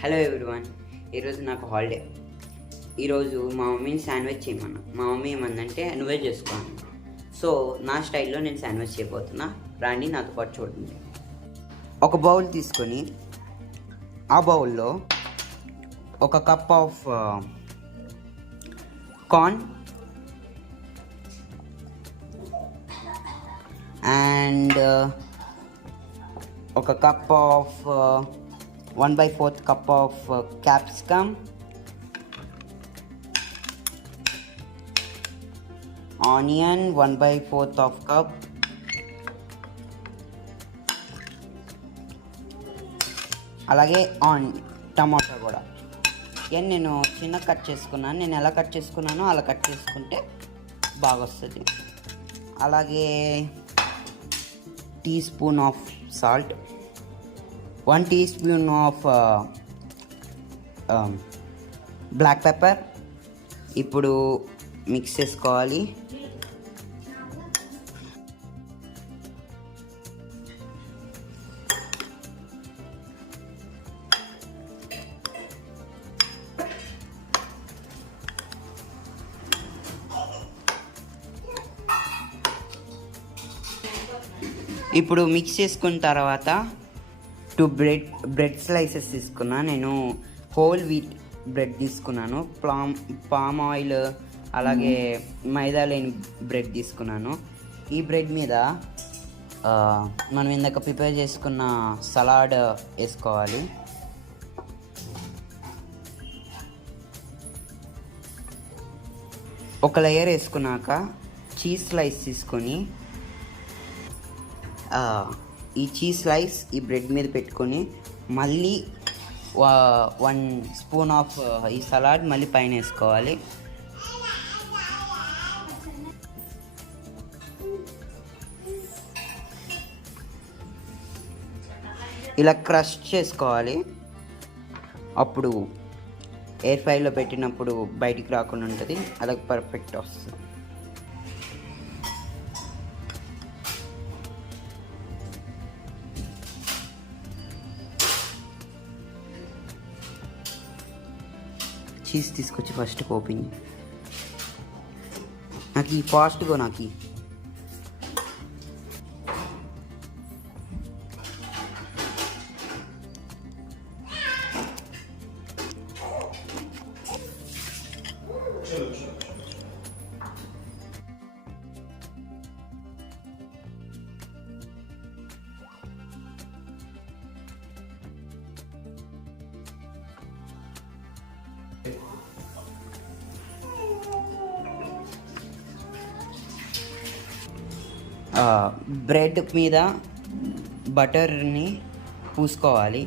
Hello everyone, ఈరోజు నాకు holiday. ఈరోజు మా మమ్మీని శాండ్విచ్ చేయమన్నా. మా మమ్మీ ఏమందంటే నువ్వే చేసుకోను. సో నా స్టైల్లో నేను శాండ్విచ్ చేయబోతున్నా. రాండి నాతో పాటు చూడండి. ఒక బౌల్ తీసుకొని ఆ బౌల్లో ఒక కప్ ఆఫ్ కార్న్ అండ్ ఒక cup of 1/4 cup of capsicum, onion 1/4 of cup, అలాగే టమాటా కూడా. ఇవన్నీ నేను చిన్న కట్ చేసుకున్నాను. నేను ఎలా కట్ చేసుకున్నానో అలా కట్ చేసుకుంటే బాగా వస్తుంది. అలాగే teaspoon of salt, 1 teaspoon of black pepper. ఇప్పుడు మిక్స్ చేసుకోవాలి. ఇప్పుడు మిక్స్ చేసుకున్న తర్వాత 2 బ్రెడ్ స్లైసెస్ తీసుకున్నా. నేను హోల్ వీట్ బ్రెడ్ తీసుకున్నాను. పామ్ ఆయిల్ అలాగే మైదా లేని బ్రెడ్ తీసుకున్నాను. ఈ బ్రెడ్ మీద మనం ఇందాక ప్రిపేర్ చేసుకున్న సలాడ్ వేసుకోవాలి. ఒక లేయర్ వేసుకున్నాక చీజ్ స్లైస్ తీసుకొని ఈ చీజ్ స్లైస్ ఈ బ్రెడ్ మీద పెట్టుకొని మళ్ళీ 1 స్పూన్ ఆఫ్ ఈ సలాడ్ మళ్ళీ పైన వేసుకోవాలి. ఇలా క్రష్ చేసుకోవాలి. అప్పుడు ఎయిర్ ఫ్రైలో పెట్టినప్పుడు బయటికి రాకుండా ఉంటుంది. అలాగే పర్ఫెక్ట్ వస్తుంది. చీజ్ తీసుకొచ్చి ఫస్ట్ ఓపెన్ నాకు ఈ ఫాస్ట్గా నాకు బ్రెడ్ మీద బటర్ని పూసుకోవాలి.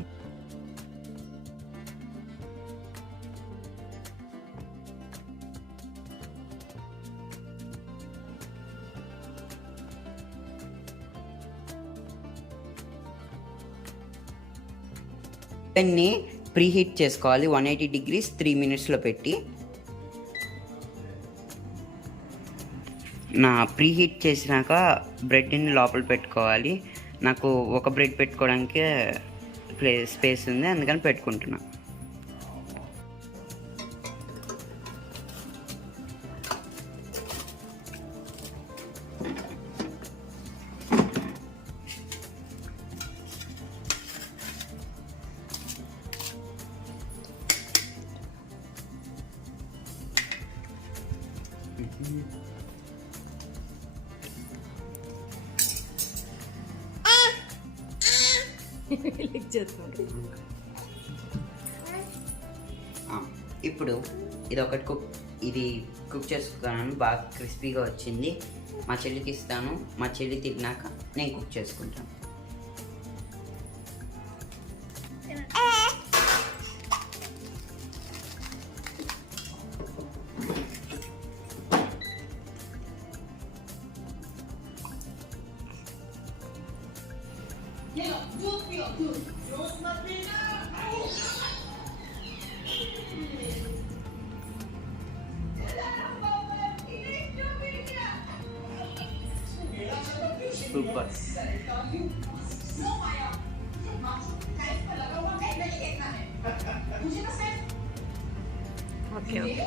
దాన్ని ప్రీహీట్ చేసుకోవాలి 180 degrees 3 minutesలో పెట్టి. నా ప్రీహీట్ చేసినాక బ్రెడ్ని లోపల పెట్టుకోవాలి. నాకు ఒక బ్రెడ్ పెట్టుకోవడానికి స్పేస్ ఉంది, అందుకని పెట్టుకుంటున్నా. ఇప్పుడు ఇది కుక్ చేసుకున్నాను. బాగా క్రిస్పీగా వచ్చింది. మా చెల్లికి ఇస్తాను. మా చెల్లి తిన్నాక నేను కుక్ చేసుకుంటాను. Super. Okay okay